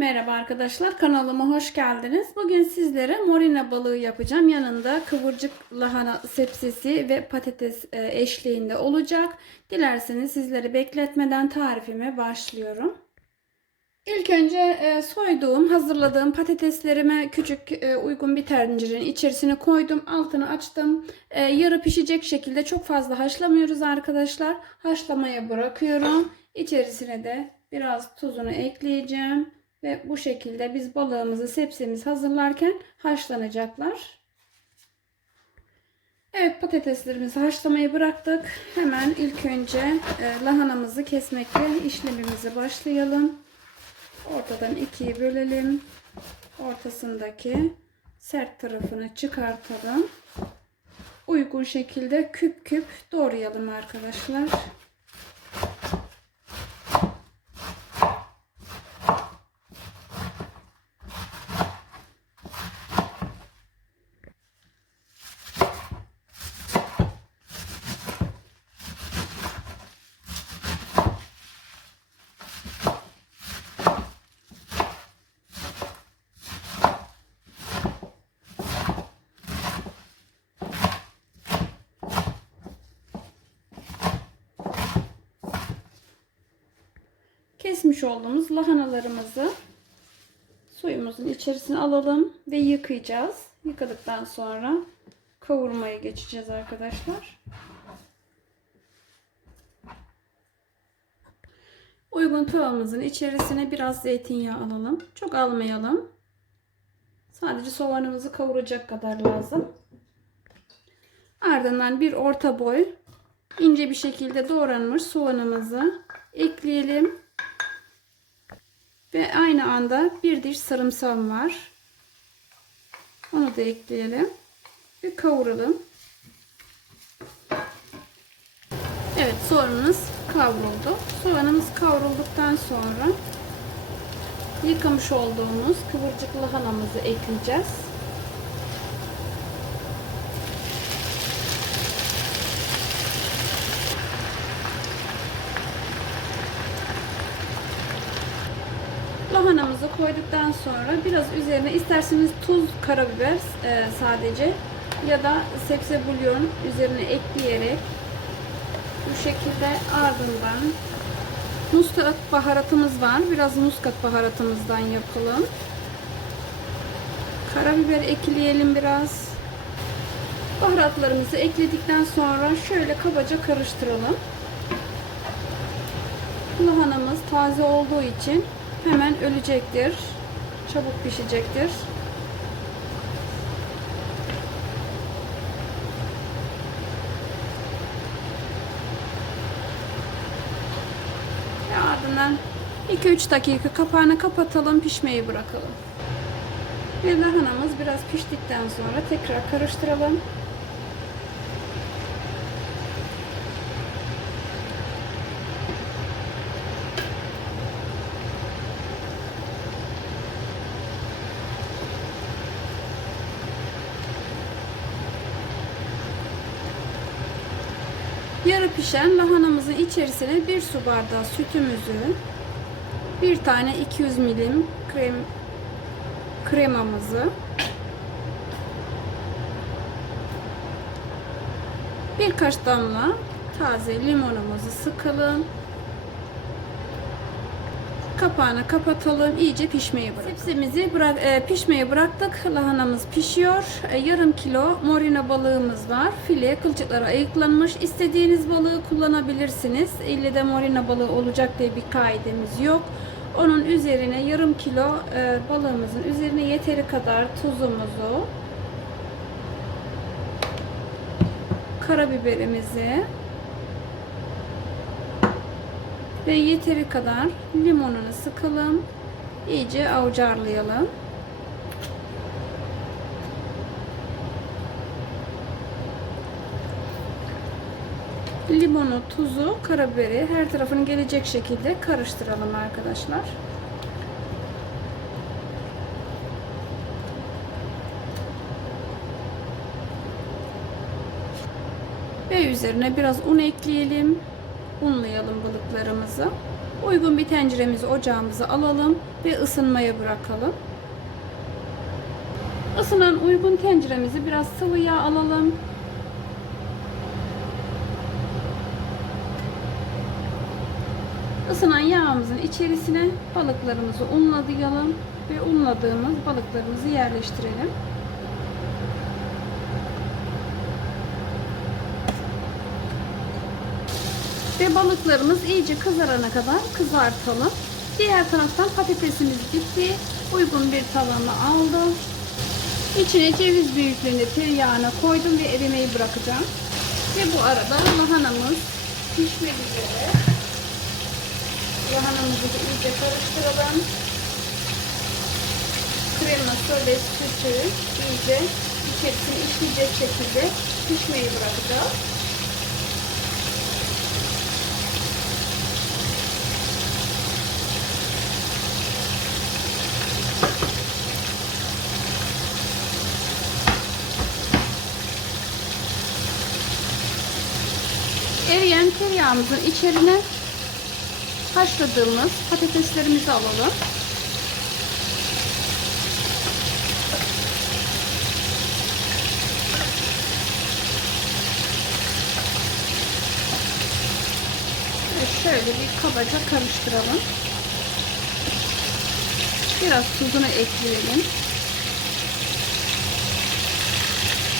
Merhaba arkadaşlar kanalıma hoş geldiniz. Bugün sizlere morina balığı yapacağım. Yanında kıvırcık lahana sepsisi ve patates e, eşliğinde olacak. Dilerseniz sizleri bekletmeden tarifime başlıyorum. İlk önce e, soyduğum, hazırladığım patateslerime küçük e, uygun bir tencerenin içerisine koydum. Altını açtım. Yarı pişecek şekilde çok fazla haşlamıyoruz arkadaşlar. Haşlamaya bırakıyorum. İçerisine de biraz tuzunu ekleyeceğim. Ve bu şekilde biz balığımızı sepsimiz hazırlarken haşlanacaklar. Evet patateslerimizi haşlamayı bıraktık. Hemen ilk önce e, lahanamızı kesmekle işlemimize başlayalım. Ortadan ikiye bölelim. Ortasındaki sert tarafını çıkartalım. Uygun şekilde küp küp doğrayalım arkadaşlar. Kesmiş olduğumuz lahanalarımızı suyumuzun içerisine alalım ve yıkayacağız. Yıkadıktan sonra kavurmaya geçeceğiz arkadaşlar. Uygun tavamızın içerisine biraz zeytinyağı alalım. Çok almayalım. Sadece soğanımızı kavuracak kadar lazım. Ardından bir orta boy ince bir şekilde doğranmış soğanımızı ekleyelim. Ve aynı anda bir diş sarımsağım var. Onu da ekleyelim. Ve kavuralım. Evet soğanımız kavruldu. Soğanımız kavrulduktan sonra yıkamış olduğumuz kıvırcık lahanamızı ekleyeceğiz. Lahanamızı koyduktan sonra biraz üzerine isterseniz tuz, karabiber e, sadece ya da sebze bulyon üzerine ekleyerek bu şekilde ardından muskat baharatımız var. Biraz muskat baharatımızdan yapalım. Karabiber ekleyelim biraz. Baharatlarımızı ekledikten sonra şöyle kabaca karıştıralım. Lahanamız taze olduğu için hemen ölecektir. Çabuk pişecektir. Ve ardından 2-3 dakika kapağını kapatalım, pişmeyi bırakalım. Ve lahanamız biraz piştikten sonra tekrar karıştıralım. Yarı pişen lahanamızın içerisine bir su bardağı sütümüzü, bir tane 200 milim krem kremamızı, birkaç damla taze limonumuzu sıkalım. Kapağını kapatalım. iyice pişmeye bırakalım. Sepsimizi bırak, e, pişmeye bıraktık. Lahanamız pişiyor. E, yarım kilo morina balığımız var. File kılçıkları ayıklanmış. İstediğiniz balığı kullanabilirsiniz. İlle de morina balığı olacak diye bir kaidemiz yok. Onun üzerine yarım kilo e, balığımızın üzerine yeteri kadar tuzumuzu, karabiberimizi, ve yeteri kadar limonunu sıkalım. İyice avucarlayalım. Limonu, tuzu, karabiberi her tarafını gelecek şekilde karıştıralım arkadaşlar. Ve üzerine biraz un ekleyelim unlayalım balıklarımızı. Uygun bir tenceremizi ocağımıza alalım. ve ısınmaya bırakalım. Isınan uygun tenceremizi biraz sıvı yağ alalım. Isınan yağımızın içerisine balıklarımızı unlayalım ve unladığımız balıklarımızı yerleştirelim. Ve balıklarımız iyice kızarana kadar kızartalım. Diğer taraftan patatesimiz bitti. Uygun bir tavama aldım. İçine ceviz büyüklüğünde tereyağına koydum ve erimeyi bırakacağım. Ve bu arada lahanamız pişmek üzere. Lahanamızı da iyice karıştıralım. Kreması ve sütü iyice içerisine işleyecek şekilde pişmeyi bırakacağız. Tereyağımızın içerine haşladığımız patateslerimizi alalım. Ve şöyle bir kabaca karıştıralım. Biraz tuzunu ekleyelim.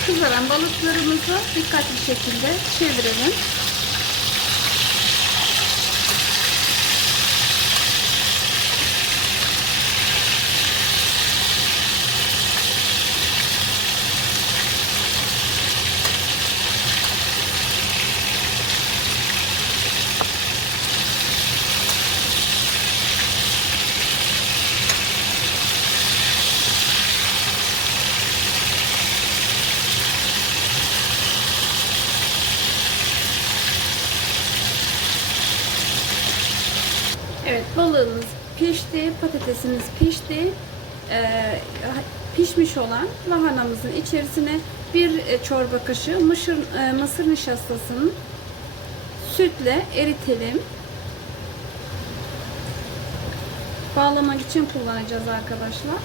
Kızaran balıklarımızı dikkatli şekilde çevirelim. Evet balığımız pişti, patatesimiz pişti. Ee, pişmiş olan lahanamızın içerisine bir e, çorba kaşığı mısır, e, mısır nişastasını sütle eritelim. Bağlamak için kullanacağız arkadaşlar.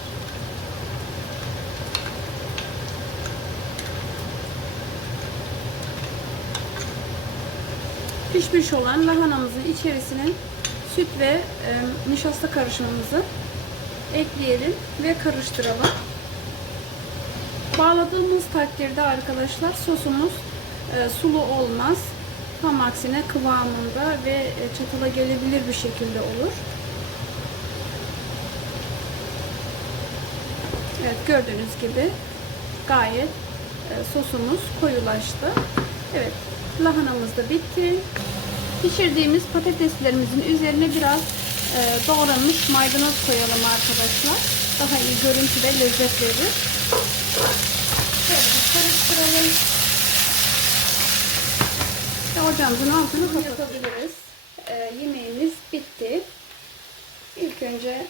Pişmiş olan lahanamızın içerisine süt ve e, nişasta karışımımızı ekleyelim ve karıştıralım. Bağladığımız takdirde arkadaşlar sosumuz e, sulu olmaz. Tam aksine kıvamında ve e, çatala gelebilir bir şekilde olur. Evet gördüğünüz gibi gayet e, sosumuz koyulaştı. Evet lahanamız da bitti. Pişirdiğimiz patateslerimizin üzerine biraz e, doğranmış maydanoz koyalım arkadaşlar. Daha iyi görüntü ve lezzet verir. Şöyle karıştıralım. Ve ocağımızın altını kapatabiliriz. E, yemeğimiz bitti. İlk önce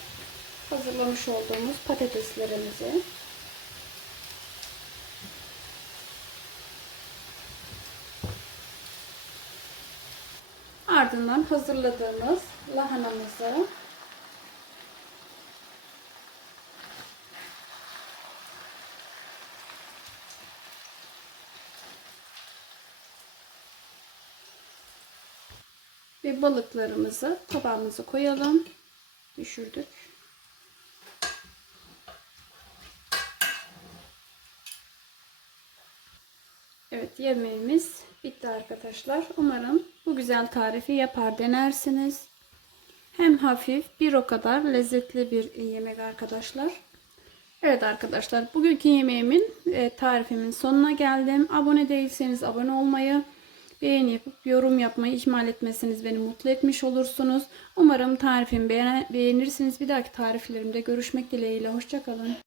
hazırlamış olduğumuz patateslerimizi Ardından hazırladığımız lahanamızı ve balıklarımızı tabağımıza koyalım. Düşürdük. Evet yemeğimiz bitti arkadaşlar. Umarım bu güzel tarifi yapar denersiniz. Hem hafif bir o kadar lezzetli bir yemek arkadaşlar. Evet arkadaşlar bugünkü yemeğimin e, tarifimin sonuna geldim. Abone değilseniz abone olmayı, beğeni yapıp yorum yapmayı ihmal etmezseniz beni mutlu etmiş olursunuz. Umarım tarifimi beğenirsiniz. Bir dahaki tariflerimde görüşmek dileğiyle. Hoşçakalın.